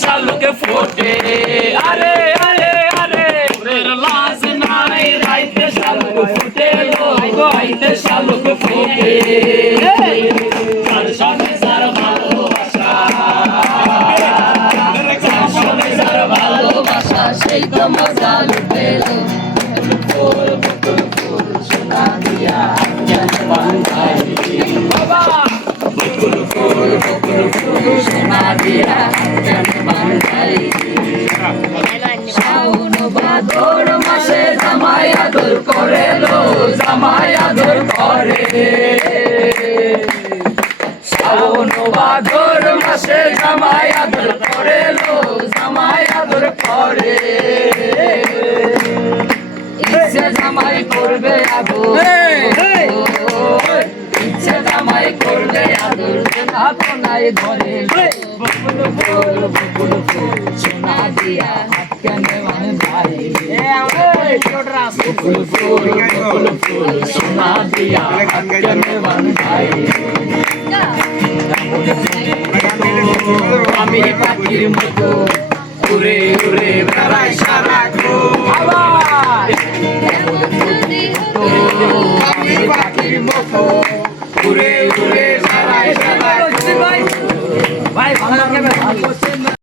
শালুকে ফোটে আরে আরে আরে লাজ নাই রাইতে শালুকে ফোটে রাইতে শালুকে ফোটে তার সঙ্গে যার ভালোবাসা তার সঙ্গে যার ভালোবাসা সেই তো মজা লুটেলো ফুল ফুল ফুল সোনা দিয়া বান্ধাই বাবা ফুল ফুল ফুল ফুল সোনা দিয়া বান্ধাই শাওন ভাদর মাসে জামাই আদর করে লো জামাই আদর করে শাওন ভাদর মাসে জামাই আদর করে লো জামাই আদর করে ইচ্ছে জামাই করবে আদর ইচ্ছে জামাই করবে আদর না তো নাই ঘরে বকুল ফুল সোনা দিয়া হাত কেনে মানে ভাই বকুল ফুল সোনা দিয়া হাত কেনে মানে ভাই আমি পাখির মতো উড়ে উড়ে বেড়াই সারা